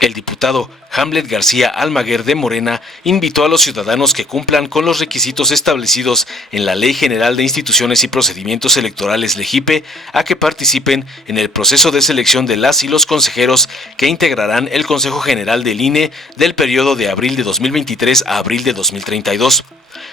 El diputado Hamlet García Almaguer de Morena invitó a los ciudadanos que cumplan con los requisitos establecidos en la Ley General de Instituciones y Procedimientos Electorales LEGIPE a que participen en el proceso de selección de las y los consejeros que integrarán el Consejo General del INE del periodo de abril de 2023 a abril de 2032.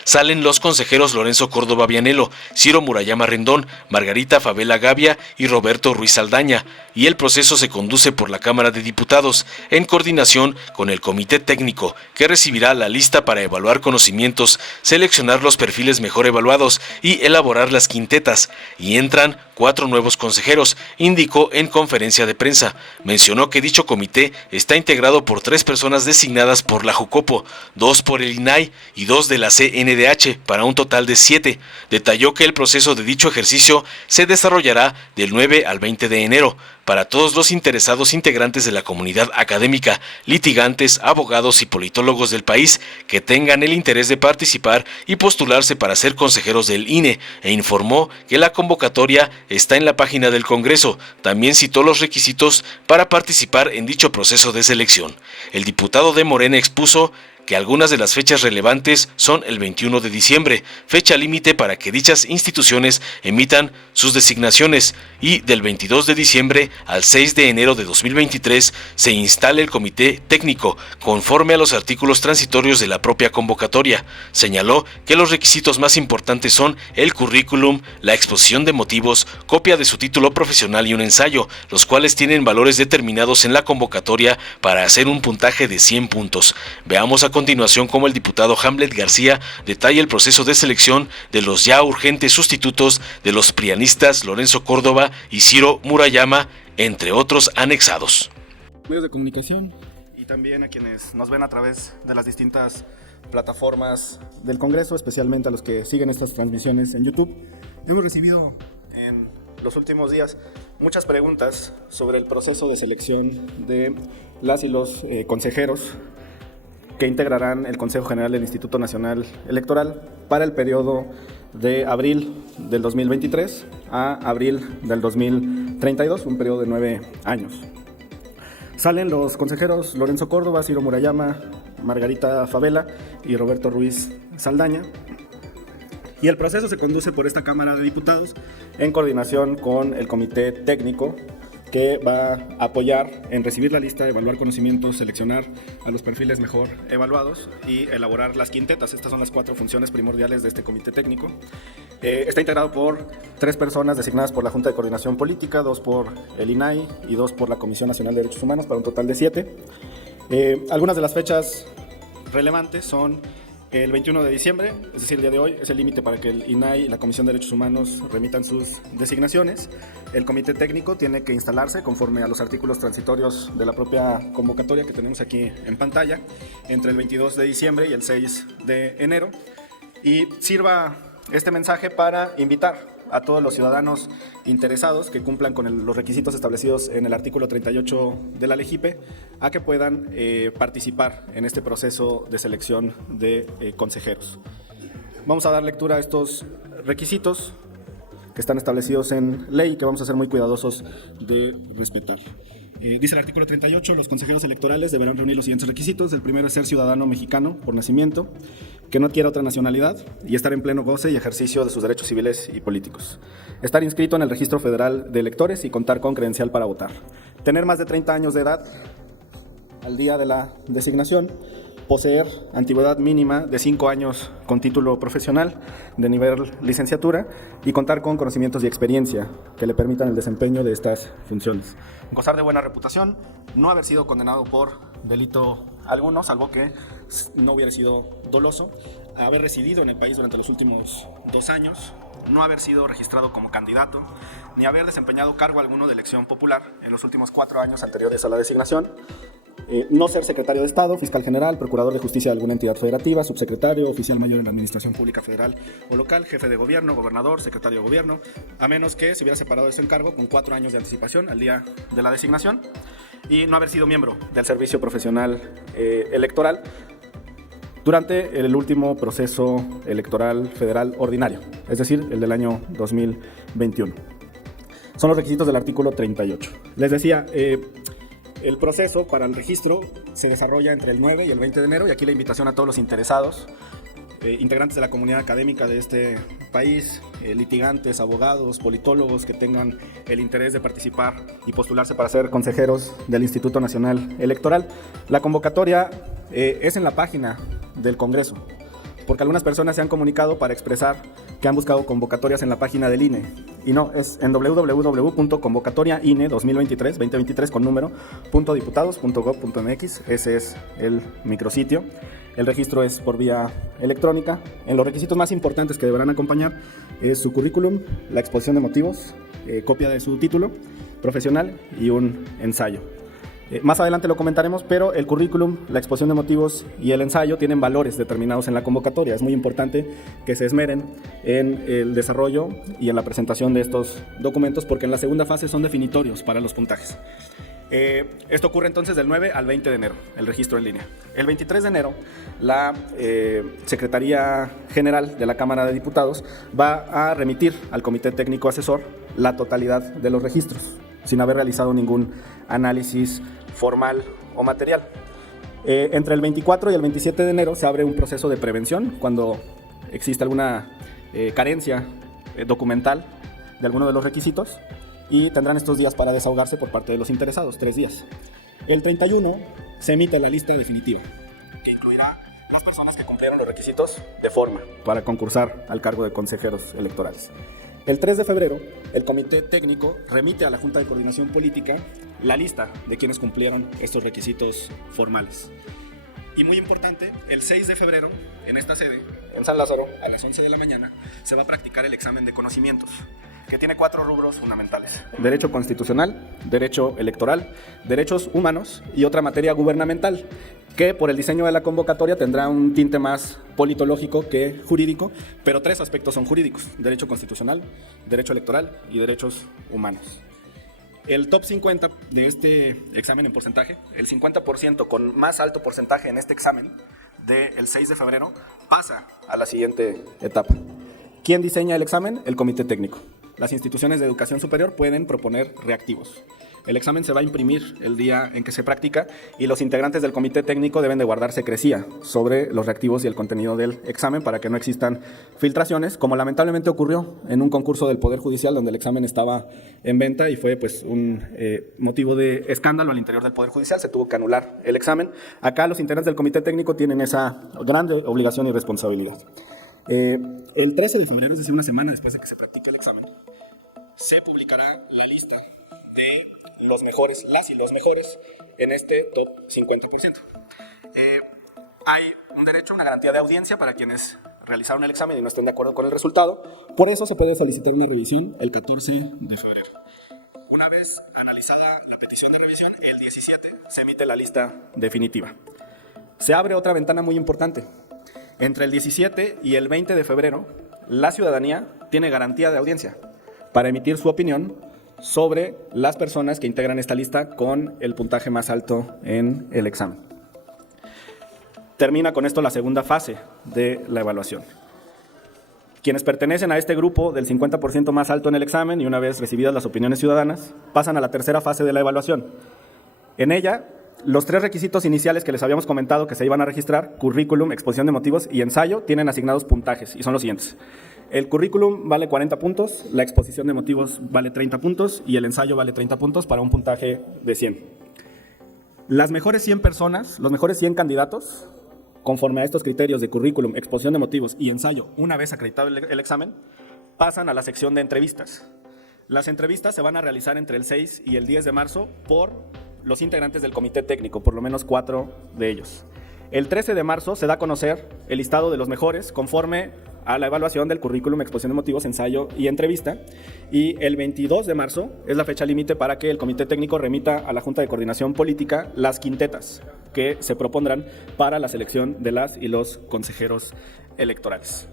Salen los consejeros Lorenzo Córdoba Vianello, Ciro Murayama Rendón, Margarita Favela Gavia y Roberto Ruiz Saldaña, y el proceso se conduce por la Cámara de Diputados, en coordinación con el Comité Técnico, que recibirá la lista para evaluar conocimientos, seleccionar los perfiles mejor evaluados y elaborar las quintetas, y entran 4 nuevos consejeros, indicó en conferencia de prensa. Mencionó que dicho comité está integrado por 3 personas designadas por la Jucopo, 2 por el INAI y 2 de la CNDH, para un total de 7. Detalló que el proceso de dicho ejercicio se desarrollará del 9 al 20 de enero. Para todos los interesados integrantes de la comunidad académica, litigantes, abogados y politólogos del país que tengan el interés de participar y postularse para ser consejeros del INE, e informó que la convocatoria está en la página del Congreso. También citó los requisitos para participar en dicho proceso de selección. El diputado de Morena expuso que algunas de las fechas relevantes son el 21 de diciembre, fecha límite para que dichas instituciones emitan sus designaciones, y del 22 de diciembre al 6 de enero de 2023 se instale el comité técnico, conforme a los artículos transitorios de la propia convocatoria. Señaló que los requisitos más importantes son el currículum, la exposición de motivos, copia de su título profesional y un ensayo, los cuales tienen valores determinados en la convocatoria para hacer un puntaje de 100 puntos. Veamos a continuación cómo el diputado Hamlet García detalla el proceso de selección de los ya urgentes sustitutos de los prianistas Lorenzo Córdoba y Ciro Murayama, entre otros anexados. Medios de comunicación y también a quienes nos ven a través de las distintas plataformas del Congreso, especialmente a los que siguen estas transmisiones en YouTube. Hemos recibido en los últimos días muchas preguntas sobre el proceso de selección de las y los consejeros que integrarán el Consejo General del Instituto Nacional Electoral para el periodo de abril del 2023 a abril del 2032, un periodo de 9 años. Salen los consejeros Lorenzo Córdoba, Ciro Murayama, Margarita Favela y Roberto Ruiz Saldaña. Y el proceso se conduce por esta Cámara de Diputados en coordinación con el Comité Técnico, que va a apoyar en recibir la lista, evaluar conocimientos, seleccionar a los perfiles mejor evaluados y elaborar las quintetas. Estas son las 4 funciones primordiales de este comité técnico. Está integrado por 3 personas designadas por la Junta de Coordinación Política, 2 por el INAI y 2 por la Comisión Nacional de Derechos Humanos, para un total de 7. Algunas de las fechas relevantes son el 21 de diciembre, es decir, el día de hoy, es el límite para que el INAI y la Comisión de Derechos Humanos remitan sus designaciones. El comité técnico tiene que instalarse conforme a los artículos transitorios de la propia convocatoria que tenemos aquí en pantalla, entre el 22 de diciembre y el 6 de enero. Y sirva este mensaje para invitar a todos los ciudadanos interesados que cumplan con los requisitos establecidos en el artículo 38 de la LEGIPE a que puedan participar en este proceso de selección de consejeros. Vamos a dar lectura a estos requisitos que están establecidos en ley y que vamos a ser muy cuidadosos de respetar. Dice el artículo 38, los consejeros electorales deberán reunir los siguientes requisitos. El primero es ser ciudadano mexicano por nacimiento, que no quiera otra nacionalidad y estar en pleno goce y ejercicio de sus derechos civiles y políticos. Estar inscrito en el Registro Federal de Electores y contar con credencial para votar. Tener más de 30 años de edad al día de la designación. Poseer antigüedad mínima de 5 años con título profesional de nivel licenciatura y contar con conocimientos y experiencia que le permitan el desempeño de estas funciones. Gozar de buena reputación, no haber sido condenado por delito alguno, salvo que no hubiera sido doloso, haber residido en el país durante los últimos 2 años, no haber sido registrado como candidato, ni haber desempeñado cargo alguno de elección popular en los últimos 4 años anteriores a la designación. No ser secretario de Estado, fiscal general, procurador de justicia de alguna entidad federativa, subsecretario, oficial mayor en la administración pública federal o local, jefe de gobierno, gobernador, secretario de gobierno, a menos que se hubiera separado de ese encargo con 4 años de anticipación al día de la designación, y no haber sido miembro del servicio profesional electoral durante el último proceso electoral federal ordinario, es decir, el del año 2021. Son los requisitos del artículo 38. Les decía, el proceso para el registro se desarrolla entre el 9 y el 20 de enero y aquí la invitación a todos los interesados, integrantes de la comunidad académica de este país, litigantes, abogados, politólogos que tengan el interés de participar y postularse para ser consejeros del Instituto Nacional Electoral. La convocatoria es en la página del Congreso, porque algunas personas se han comunicado para expresar que han buscado convocatorias en la página del INE, y no, es en www.convocatoriaine2023 con número .diputados.gov.mx. Ese es el micrositio. El registro es por vía electrónica. En los requisitos más importantes que deberán acompañar es su currículum, la exposición de motivos, copia de su título profesional y un ensayo. Más adelante lo comentaremos, pero el currículum, la exposición de motivos y el ensayo tienen valores determinados en la convocatoria. Es muy importante que se esmeren en el desarrollo y en la presentación de estos documentos, porque en la segunda fase son definitorios para los puntajes. Esto ocurre entonces del 9 al 20 de enero, el registro en línea. El 23 de enero, la Secretaría General de la Cámara de Diputados va a remitir al Comité Técnico Asesor la totalidad de los registros, sin haber realizado ningún análisis formal o material. Entre el 24 y el 27 de enero se abre un proceso de prevención cuando existe alguna carencia documental de alguno de los requisitos, y tendrán estos días para desahogarse por parte de los interesados, 3 días. El 31 se emite la lista definitiva, que incluirá las personas que cumplieron los requisitos de forma para concursar al cargo de consejeros electorales. El 3 de febrero, el Comité Técnico remite a la Junta de Coordinación Política la lista de quienes cumplieron estos requisitos formales. Y muy importante, el 6 de febrero, en esta sede, en San Lázaro, a las 11 de la mañana, se va a practicar el examen de conocimientos, que tiene 4 rubros fundamentales: derecho constitucional, derecho electoral, derechos humanos y otra materia gubernamental, que por el diseño de la convocatoria tendrá un tinte más politológico que jurídico, pero 3 aspectos son jurídicos: derecho constitucional, derecho electoral y derechos humanos. El top 50 de este examen en porcentaje, el 50% con más alto porcentaje en este examen del 6 de febrero, pasa a la siguiente etapa. ¿Quién diseña el examen? El Comité Técnico. Las instituciones de educación superior pueden proponer reactivos. El examen se va a imprimir el día en que se practica y los integrantes del comité técnico deben de guardar secrecía sobre los reactivos y el contenido del examen para que no existan filtraciones, como lamentablemente ocurrió en un concurso del Poder Judicial donde el examen estaba en venta y fue pues un motivo de escándalo al interior del Poder Judicial. Se tuvo que anular el examen. Acá los integrantes del comité técnico tienen esa grande obligación y responsabilidad. El 13 de febrero, es decir, una semana después de que se practique el examen, se publicará la lista de los mejores, las y los mejores en este top 50%. Hay un derecho, una garantía de audiencia para quienes realizaron el examen y no estén de acuerdo con el resultado. Por eso se puede solicitar una revisión el 14 de febrero. Una vez analizada la petición de revisión, el 17 se emite la lista definitiva. Se abre otra ventana muy importante. Entre el 17 y el 20 de febrero, la ciudadanía tiene garantía de audiencia para emitir su opinión sobre las personas que integran esta lista con el puntaje más alto en el examen. Termina con esto la segunda fase de la evaluación. Quienes pertenecen a este grupo del 50% más alto en el examen y una vez recibidas las opiniones ciudadanas, pasan a la tercera fase de la evaluación. En ella, los 3 requisitos iniciales que les habíamos comentado que se iban a registrar, currículum, exposición de motivos y ensayo, tienen asignados puntajes y son los siguientes. El currículum vale 40 puntos, la exposición de motivos vale 30 puntos y el ensayo vale 30 puntos para un puntaje de 100. Las mejores 100 personas, los mejores 100 candidatos, conforme a estos criterios de currículum, exposición de motivos y ensayo, una vez acreditado el examen, pasan a la sección de entrevistas. Las entrevistas se van a realizar entre el 6 y el 10 de marzo por los integrantes del comité técnico, por lo menos 4 de ellos. El 13 de marzo se da a conocer el listado de los mejores conforme a la evaluación del currículum, exposición de motivos, ensayo y entrevista. Y el 22 de marzo es la fecha límite para que el comité técnico remita a la Junta de Coordinación Política las quintetas que se propondrán para la selección de las y los consejeros electorales.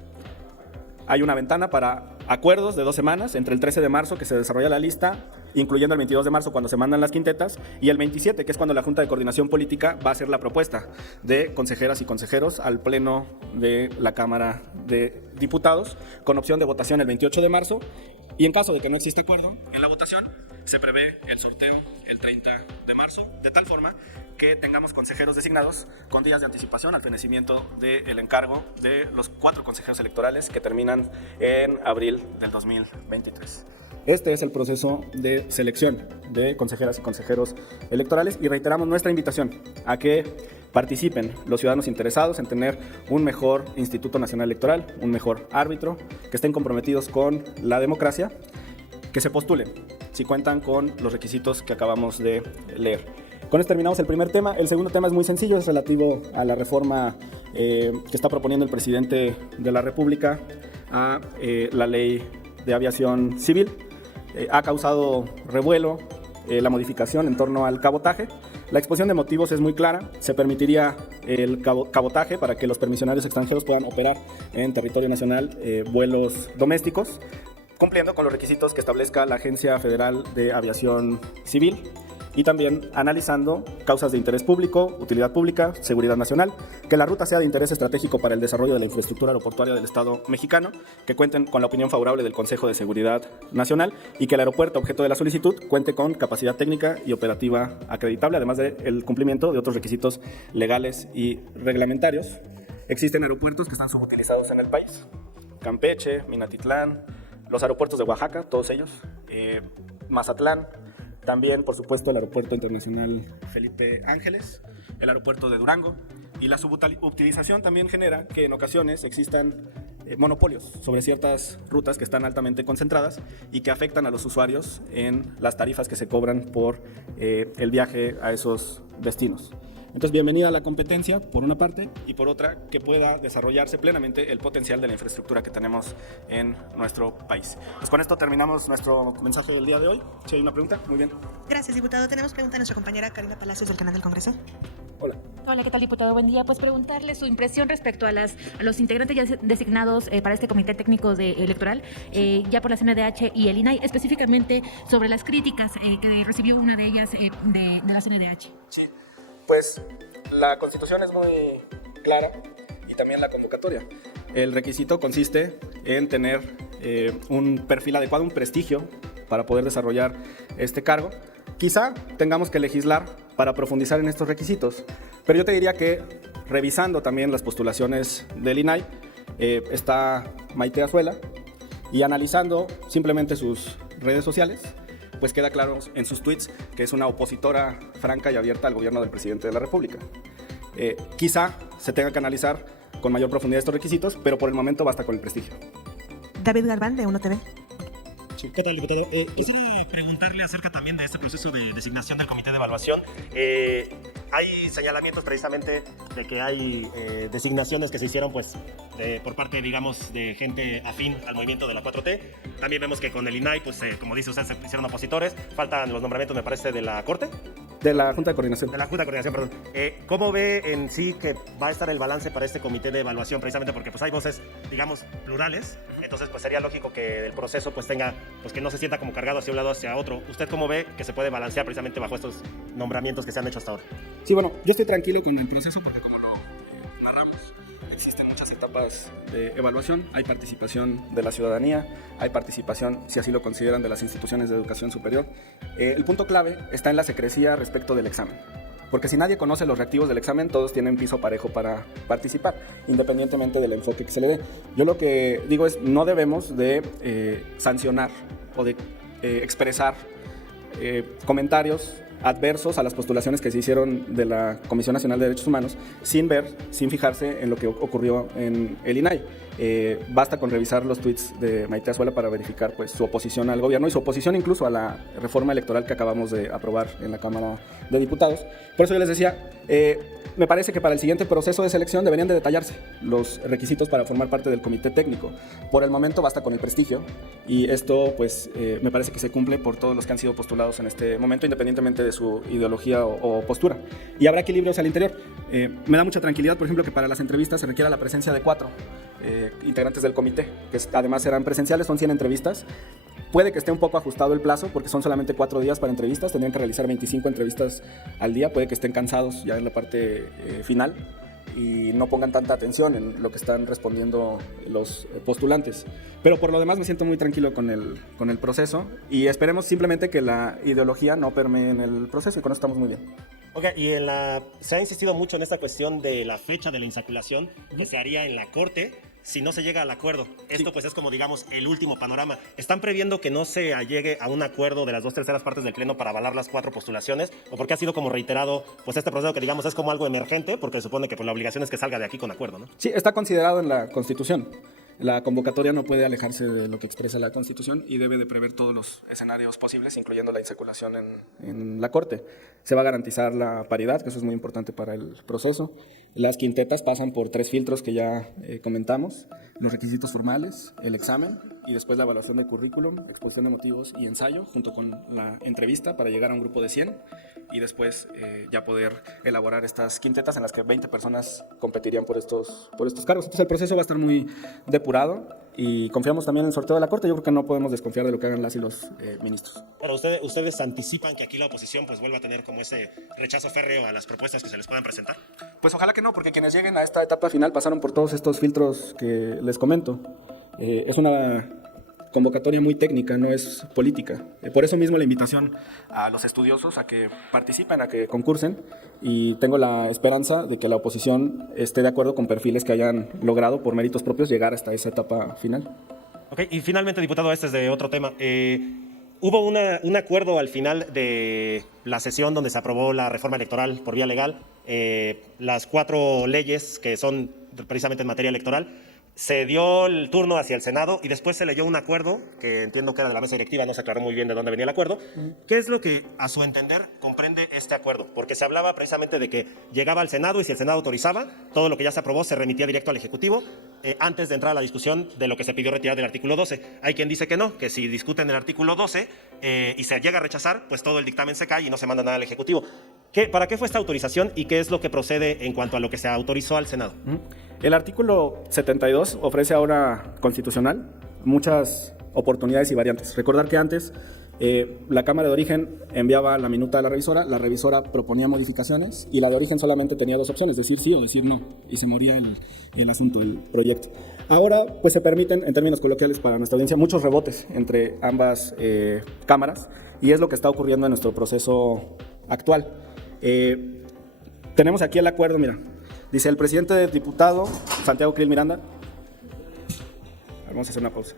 Hay una ventana para acuerdos de 2 semanas, entre el 13 de marzo, que se desarrolla la lista, incluyendo el 22 de marzo, cuando se mandan las quintetas, y el 27, que es cuando la Junta de Coordinación Política va a hacer la propuesta de consejeras y consejeros al Pleno de la Cámara de Diputados, con opción de votación el 28 de marzo, y en caso de que no exista acuerdo, en la votación se prevé el sorteo el 30 de marzo, de tal forma que tengamos consejeros designados con días de anticipación al fenecimiento del encargo de los 4 consejeros electorales que terminan en abril del 2023. Este es el proceso de selección de consejeras y consejeros electorales y reiteramos nuestra invitación a que participen los ciudadanos interesados en tener un mejor Instituto Nacional Electoral, un mejor árbitro, que estén comprometidos con la democracia, que se postulen si cuentan con los requisitos que acabamos de leer. Con esto terminamos el primer tema. El segundo tema es muy sencillo, es relativo a la reforma que está proponiendo el presidente de la República a la ley de aviación civil. Ha causado revuelo la modificación en torno al cabotaje. La exposición de motivos es muy clara. Se permitiría el cabotaje para que los permisionarios extranjeros puedan operar en territorio nacional vuelos domésticos, cumpliendo con los requisitos que establezca la Agencia Federal de Aviación Civil, y también analizando causas de interés público, utilidad pública, seguridad nacional, que la ruta sea de interés estratégico para el desarrollo de la infraestructura aeroportuaria del Estado mexicano, que cuenten con la opinión favorable del Consejo de Seguridad Nacional y que el aeropuerto objeto de la solicitud cuente con capacidad técnica y operativa acreditable, además del cumplimiento de otros requisitos legales y reglamentarios. Existen aeropuertos que están subutilizados en el país: Campeche, Minatitlán, los aeropuertos de Oaxaca, todos ellos, Mazatlán. También, por supuesto, el Aeropuerto Internacional Felipe Ángeles, el Aeropuerto de Durango, y la subutilización también genera que en ocasiones existan monopolios sobre ciertas rutas que están altamente concentradas y que afectan a los usuarios en las tarifas que se cobran por el viaje a esos destinos. Entonces, bienvenida a la competencia, por una parte, y por otra, que pueda desarrollarse plenamente el potencial de la infraestructura que tenemos en nuestro país. Pues con esto terminamos nuestro mensaje del día de hoy. Si hay una pregunta, muy bien. Gracias, diputado. Tenemos pregunta de nuestra compañera Karina Palacios del canal del Congreso. Hola. Hola, ¿qué tal, diputado? Buen día. Pues preguntarle su impresión respecto a los integrantes ya designados para este Comité Técnico Electoral, ya por la CNDH y el INAI, específicamente sobre las críticas que recibió una de ellas de la CNDH. Sí. Pues la Constitución es muy clara y también la convocatoria. El requisito consiste en tener un perfil adecuado, un prestigio para poder desarrollar este cargo. Quizá tengamos que legislar para profundizar en estos requisitos, pero yo te diría que revisando también las postulaciones del INAI, está Maite Azuela, y analizando simplemente sus redes sociales, pues queda claro en sus tweets que es una opositora franca y abierta al gobierno del presidente de la República. Quizá se tenga que analizar con mayor profundidad estos requisitos, pero por el momento basta con el prestigio. David Galván, de 1TV. Sí, ¿qué tal, diputado? Quisiera preguntarle acerca también de este proceso de designación del comité de evaluación. Hay señalamientos precisamente de que hay designaciones que se hicieron pues, por parte, digamos, de gente afín al movimiento de la 4T. También vemos que con el INAI, pues, como dice usted, se hicieron opositores. Faltan los nombramientos, me parece, de la Corte. De la Junta de Coordinación. De la Junta de Coordinación, perdón. ¿Cómo ve en sí que va a estar el balance para este comité de evaluación? Precisamente porque pues, hay voces, digamos, plurales. Entonces, pues sería lógico que el proceso pues tenga, pues que no se sienta como cargado hacia un lado o hacia otro. ¿Usted cómo ve que se puede balancear precisamente bajo estos nombramientos que se han hecho hasta ahora? Sí, bueno, yo estoy tranquilo con el proceso porque como lo narramos, existen muchas etapas de evaluación. Hay participación de la ciudadanía, hay participación, si así lo consideran, de las instituciones de educación superior. El punto clave está en la secrecía respecto del examen. Porque si nadie conoce los reactivos del examen, todos tienen piso parejo para participar, independientemente del enfoque que se le dé. Yo lo que digo es, no debemos de sancionar o de expresar comentarios adversos a las postulaciones que se hicieron de la Comisión Nacional de Derechos Humanos sin fijarse en lo que ocurrió en el INAI. Basta con revisar los tweets de Maite Azuela para verificar pues, su oposición al gobierno y su oposición incluso a la reforma electoral que acabamos de aprobar en la Cámara de Diputados. Por eso yo les decía, me parece que para el siguiente proceso de selección deberían de detallarse los requisitos para formar parte del comité técnico. Por el momento basta con el prestigio y esto pues me parece que se cumple por todos los que han sido postulados en este momento, independientemente de su ideología o postura. Y habrá equilibrios al interior. Me da mucha tranquilidad, por ejemplo, que para las entrevistas se requiera la presencia de 4 integrantes del comité, que además serán presenciales, son 100 entrevistas. Puede que esté un poco ajustado el plazo porque son solamente 4 días para entrevistas, tendrían que realizar 25 entrevistas al día, puede que estén cansados ya en la parte final, y no pongan tanta atención en lo que están respondiendo los postulantes. Pero por lo demás me siento muy tranquilo con el proceso y esperemos simplemente que la ideología no permee en el proceso y con eso estamos muy bien. Ok, y se ha insistido mucho en esta cuestión de la fecha de la insaculación que se haría en la Corte si no se llega al acuerdo. Esto pues es como, digamos, el último panorama. ¿Están previendo que no se llegue a un acuerdo de las 2/3 partes del Pleno para avalar las 4 postulaciones? ¿O porque ha sido como reiterado pues este proceso que, digamos, es como algo emergente? Porque se supone que pues, la obligación es que salga de aquí con acuerdo, ¿no? Sí, está considerado en la Constitución. La convocatoria no puede alejarse de lo que expresa la Constitución y debe de prever todos los escenarios posibles, incluyendo la insaculación en la Corte. Se va a garantizar la paridad, que eso es muy importante para el proceso. Las quintetas pasan por 3 filtros que ya comentamos: los requisitos formales, el examen y después la evaluación de currículum, exposición de motivos y ensayo, junto con la entrevista para llegar a un grupo de 100 y después ya poder elaborar estas quintetas en las que 20 personas competirían por estos cargos. Entonces el proceso va a estar muy depurado y confiamos también en el sorteo de la Corte. Yo creo que no podemos desconfiar de lo que hagan las y los ministros. Pero ustedes anticipan que aquí la oposición pues vuelva a tener como ese rechazo férreo a las propuestas que se les puedan presentar. Pues ojalá que no, porque quienes lleguen a esta etapa final pasaron por todos estos filtros que les comento. Es una convocatoria muy técnica, no es política. Por eso mismo la invitación a los estudiosos a que participen, a que concursen, y tengo la esperanza de que la oposición esté de acuerdo con perfiles que hayan logrado por méritos propios llegar hasta esa etapa final. Ok, y finalmente, diputado, este es de otro tema. Hubo un acuerdo al final de la sesión donde se aprobó la reforma electoral por vía legal, las 4 leyes que son precisamente en materia electoral. Se dio el turno hacia el Senado y después se leyó un acuerdo, que entiendo que era de la mesa directiva, no se aclaró muy bien de dónde venía el acuerdo. ¿Qué es lo que, a su entender, comprende este acuerdo? Porque se hablaba precisamente de que llegaba al Senado y si el Senado autorizaba, todo lo que ya se aprobó se remitía directo al Ejecutivo antes de entrar a la discusión de lo que se pidió retirar del artículo 12. Hay quien dice que no, que si discuten el artículo 12 y se llega a rechazar, pues todo el dictamen se cae y no se manda nada al Ejecutivo. ¿Para qué fue esta autorización y qué es lo que procede en cuanto a lo que se autorizó al Senado? El artículo 72 ofrece ahora constitucional muchas oportunidades y variantes. Recordar que antes la Cámara de Origen enviaba la minuta a la revisora proponía modificaciones y la de Origen solamente tenía 2 opciones, decir sí o decir no, y se moría el asunto, el proyecto. Ahora pues se permiten, en términos coloquiales para nuestra audiencia, muchos rebotes entre ambas cámaras y es lo que está ocurriendo en nuestro proceso actual. Tenemos aquí el acuerdo, mira. Dice el presidente diputado Santiago Krill Miranda. Vamos a hacer una pausa.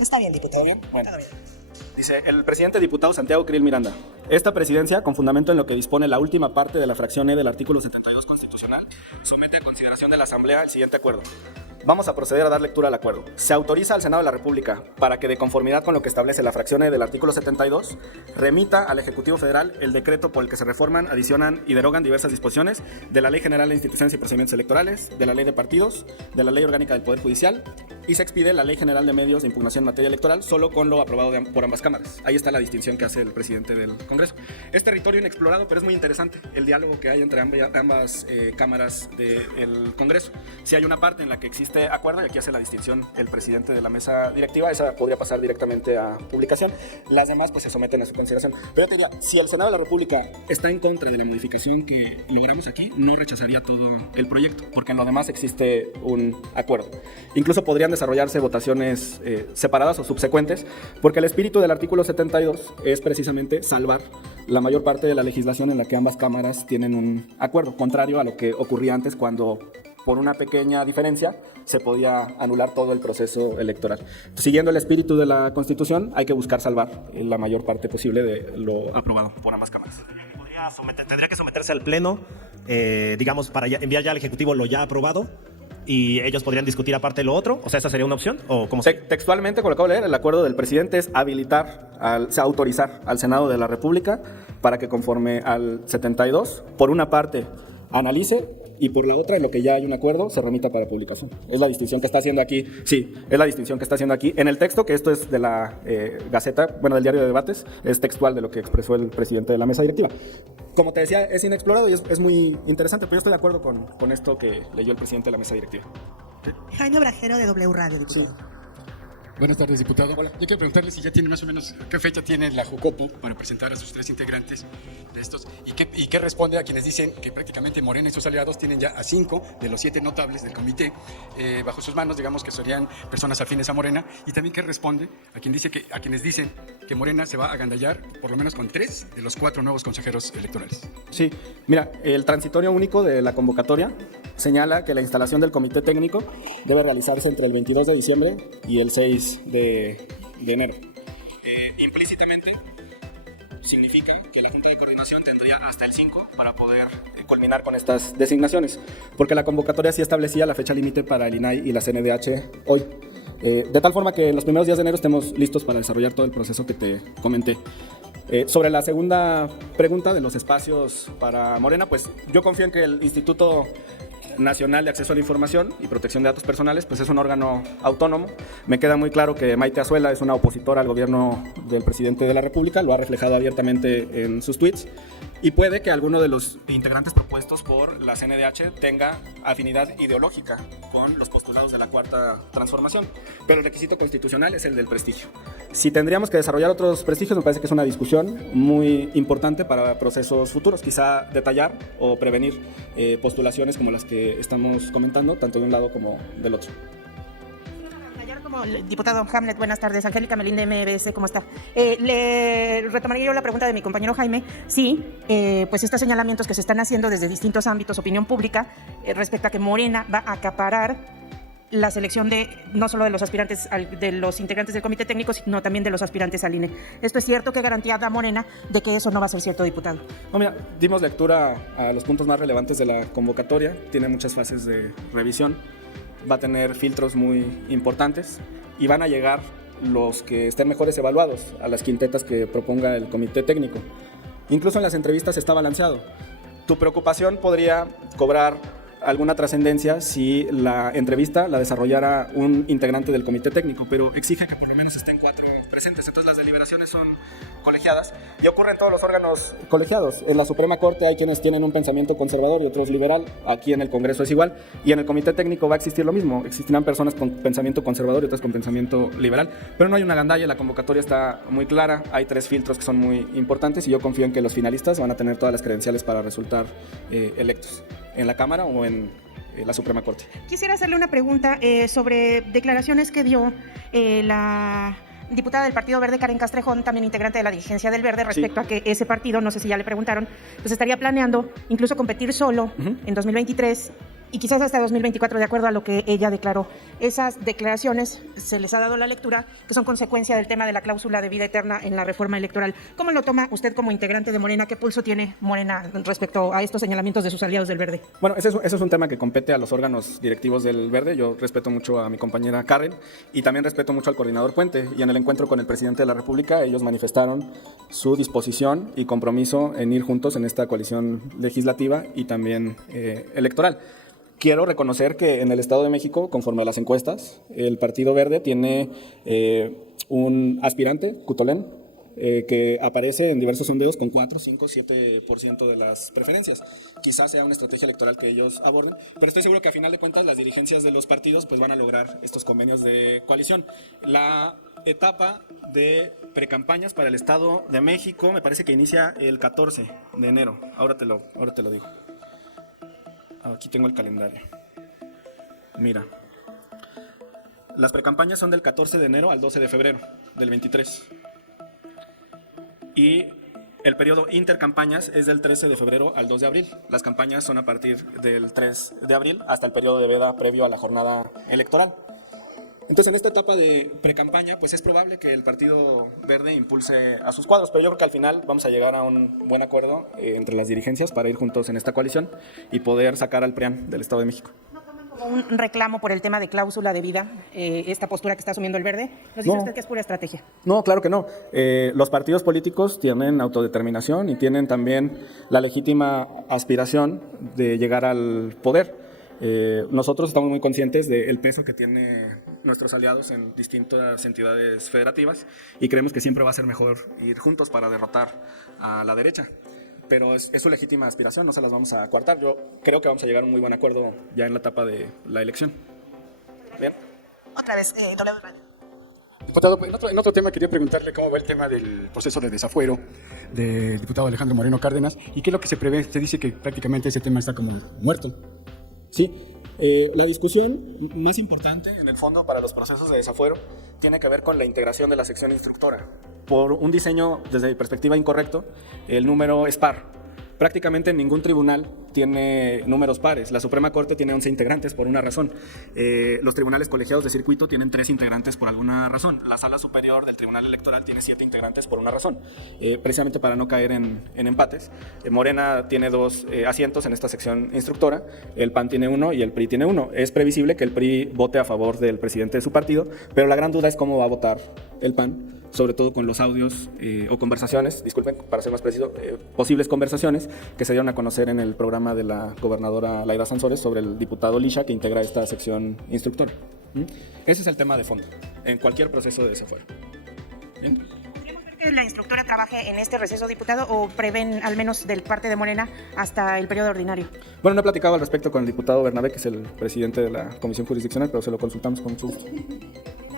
Está bien, diputado. Bien. Bueno, dice el presidente diputado Santiago Krill Miranda. Esta presidencia, con fundamento en lo que dispone la última parte de la fracción E del artículo 72 constitucional, somete a consideración de la Asamblea el siguiente acuerdo. Vamos a proceder a dar lectura al acuerdo. Se autoriza al Senado de la República para que, de conformidad con lo que establece la fracción E del artículo 72, remita al Ejecutivo Federal el decreto por el que se reforman, adicionan y derogan diversas disposiciones de la Ley General de Instituciones y Procedimientos Electorales, de la Ley de Partidos, de la Ley Orgánica del Poder Judicial y se expide la Ley General de Medios de Impugnación en materia electoral solo con lo aprobado por ambas cámaras. Ahí está la distinción que hace el presidente del Congreso. Es territorio inexplorado, pero es muy interesante el diálogo que hay entre ambas cámaras del Congreso. Si hay una parte en la que existe acuerdo, y aquí hace la distinción el presidente de la mesa directiva, esa podría pasar directamente a publicación. Las demás pues se someten a su consideración. Pero yo te diría, si el Senado de la República está en contra de la modificación que logramos aquí, no rechazaría todo el proyecto, porque en lo demás existe un acuerdo. Incluso podrían desarrollarse votaciones separadas o subsecuentes, porque el espíritu del artículo 72 es precisamente salvar la mayor parte de la legislación en la que ambas cámaras tienen un acuerdo, contrario a lo que ocurría antes cuando por una pequeña diferencia se podía anular todo el proceso electoral. Siguiendo el espíritu de la Constitución, hay que buscar salvar la mayor parte posible de lo aprobado por ambas cámaras. Tendría que someterse al Pleno, digamos, para enviar ya al Ejecutivo lo ya aprobado, y ellos podrían discutir aparte lo otro. O sea, ¿esa sería una opción? ¿O cómo Textualmente, como lo acabo de leer, el acuerdo del presidente es autorizar al Senado de la República para que, conforme al 72, por una parte analice y por la otra, en lo que ya hay un acuerdo, se remita para publicación. Es la distinción que está haciendo aquí. Sí, es la distinción que está haciendo aquí. En el texto, que esto es de la Gaceta, bueno, del Diario de Debates, es textual de lo que expresó el presidente de la mesa directiva. Como te decía, es inexplorado y es muy interesante, pero yo estoy de acuerdo con esto que leyó el presidente de la mesa directiva. Jaime Brajero, de W Radio, diputado. Sí. Buenas tardes, diputado. Hola. Yo quiero preguntarle si ya tiene más o menos qué fecha tiene la Jucopo para presentar a sus 3 integrantes de estos y qué responde a quienes dicen que prácticamente Morena y sus aliados tienen ya a 5 de los 7 notables del comité bajo sus manos, digamos que serían personas afines a Morena, y también qué responde a quienes dicen que Morena se va a agandallar por lo menos con 3 de los 4 nuevos consejeros electorales. Sí, mira, el transitorio único de la convocatoria señala que la instalación del comité técnico debe realizarse entre el 22 de diciembre y el 6 de enero. Implícitamente significa que la Junta de Coordinación tendría hasta el 5 para poder culminar con estas designaciones, porque la convocatoria sí establecía la fecha límite para el INAI y la CNDH hoy. De tal forma que en los primeros días de enero estemos listos para desarrollar todo el proceso que te comenté. Sobre la segunda pregunta de los espacios para Morena, pues yo confío en que el Instituto Nacional de Acceso a la Información y Protección de Datos Personales pues es un órgano autónomo. Me queda muy claro que Maite Azuela es una opositora al gobierno del presidente de la República, lo ha reflejado abiertamente en sus tweets, y puede que alguno de los integrantes propuestos por la CNDH tenga afinidad ideológica con los postulados de la Cuarta Transformación, pero el requisito constitucional es el del prestigio. Si tendríamos que desarrollar otros prestigios, me parece que es una discusión muy importante para procesos futuros, quizá detallar o prevenir postulaciones como las que estamos comentando, tanto de un lado como del otro. Como el diputado Hamlet, buenas tardes. Angélica Melín de MBS, ¿cómo está? Le retomaría yo la pregunta de mi compañero Jaime. Sí, pues estos señalamientos que se están haciendo desde distintos ámbitos, opinión pública, respecto a que Morena va a acaparar la selección de no solo de los aspirantes, de los integrantes del comité técnico, sino también de los aspirantes al INE. ¿Esto es cierto? ¿Qué garantía da Morena de que eso no va a ser cierto, diputado? No, mira, dimos lectura a los puntos más relevantes de la convocatoria, tiene muchas fases de revisión, va a tener filtros muy importantes y van a llegar los que estén mejores evaluados a las quintetas que proponga el comité técnico. Incluso en las entrevistas está balanceado. Tu preocupación podría cobrar alguna trascendencia si la entrevista la desarrollara un integrante del comité técnico, pero exige que por lo menos estén 4 presentes. Entonces las deliberaciones son colegiadas y ocurre en todos los órganos colegiados. En la Suprema Corte hay quienes tienen un pensamiento conservador y otros liberal. Aquí en el Congreso es igual, y en el comité técnico va a existir lo mismo. Existirán personas con pensamiento conservador y otras con pensamiento liberal, pero no hay una gandalla. La convocatoria está muy clara, hay 3 filtros que son muy importantes y yo confío en que los finalistas van a tener todas las credenciales para resultar electos en la Cámara o en la Suprema Corte. Quisiera hacerle una pregunta sobre declaraciones que dio la diputada del Partido Verde, Karen Castrejón, también integrante de la dirigencia del Verde, respecto a que ese partido, no sé si ya le preguntaron, pues estaría planeando incluso competir solo en 2023 y quizás hasta 2024, de acuerdo a lo que ella declaró. Esas declaraciones se les ha dado la lectura que son consecuencia del tema de la cláusula de vida eterna en la reforma electoral. ¿Cómo lo toma usted como integrante de Morena? ¿Qué pulso tiene Morena respecto a estos señalamientos de sus aliados del Verde? Bueno, ese es un tema que compete a los órganos directivos del Verde. Yo respeto mucho a mi compañera Karen y también respeto mucho al coordinador Puente, y en el encuentro con el presidente de la República ellos manifestaron su disposición y compromiso en ir juntos en esta coalición legislativa y también electoral. Quiero reconocer que en el Estado de México, conforme a las encuestas, el Partido Verde tiene un aspirante, Cutolén, que aparece en diversos sondeos con 4, 5, 7% de las preferencias. Quizás sea una estrategia electoral que ellos aborden, pero estoy seguro que a final de cuentas las dirigencias de los partidos pues van a lograr estos convenios de coalición. La etapa de precampañas para el Estado de México me parece que inicia el 14 de enero. Ahora te lo digo. Aquí tengo el calendario. Mira, las precampañas son del 14 de enero al 12 de febrero del 23. Y el periodo intercampañas es del 13 de febrero al 2 de abril. Las campañas son a partir del 3 de abril hasta el periodo de veda previo a la jornada electoral. Entonces, en esta etapa de precampaña, pues es probable que el Partido Verde impulse a sus cuadros, pero yo creo que al final vamos a llegar a un buen acuerdo entre las dirigencias para ir juntos en esta coalición y poder sacar al PRIAN del Estado de México. Un reclamo por el tema de cláusula de vida, esta postura que está asumiendo el Verde. ¿Nos dice usted que es pura estrategia? No, claro que no. Los partidos políticos tienen autodeterminación y tienen también la legítima aspiración de llegar al poder. Nosotros estamos muy conscientes del peso que tienen nuestros aliados en distintas entidades federativas y creemos que siempre va a ser mejor ir juntos para derrotar a la derecha. Pero es su legítima aspiración, no se las vamos a coartar. Yo creo que vamos a llegar a un muy buen acuerdo ya en la etapa de la elección. Bien. Otra vez, W Radio. Diputado, en otro tema quería preguntarle cómo va el tema del proceso de desafuero del diputado Alejandro Moreno Cárdenas y qué es lo que se prevé. Se dice que prácticamente ese tema está como muerto. Sí, la discusión más importante en el fondo para los procesos de desafuero tiene que ver con la integración de la sección instructora. Por un diseño desde mi perspectiva incorrecto, el número es par. Prácticamente ningún tribunal tiene números pares. La Suprema Corte tiene 11 integrantes por una razón. Los tribunales colegiados de circuito tienen 3 integrantes por alguna razón. La Sala Superior del Tribunal Electoral tiene 7 integrantes por una razón. Precisamente para no caer en empates. Morena tiene 2 asientos en esta sección instructora. El PAN tiene 1 y el PRI tiene 1. Es previsible que el PRI vote a favor del presidente de su partido, pero la gran duda es cómo va a votar el PAN, sobre todo con los audios o conversaciones, disculpen, para ser más preciso, posibles conversaciones que se dieron a conocer en el programa de la gobernadora Laida Sansores sobre el diputado Lisha que integra esta sección instructora. Ese es el tema de fondo, en cualquier proceso de desafuero. ¿Bien? ¿Podríamos ver que la instructora trabaje en este receso, diputado, o prevén, al menos del parte de Morena, hasta el periodo ordinario? Bueno, no he platicado al respecto con el diputado Bernabé, que es el presidente de la Comisión Jurisdiccional, pero se lo consultamos con mucho gusto.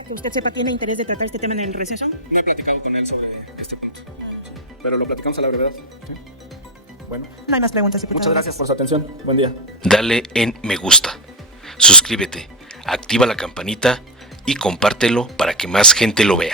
Que usted sepa, ¿tiene interés de tratar este tema en el receso? No he platicado con él sobre este punto, pero lo platicamos a la brevedad. ¿Sí? Bueno, No hay más preguntas, diputado. muchas gracias por su atención. Buen día. Dale en me gusta, suscríbete, activa la campanita y compártelo para que más gente lo vea.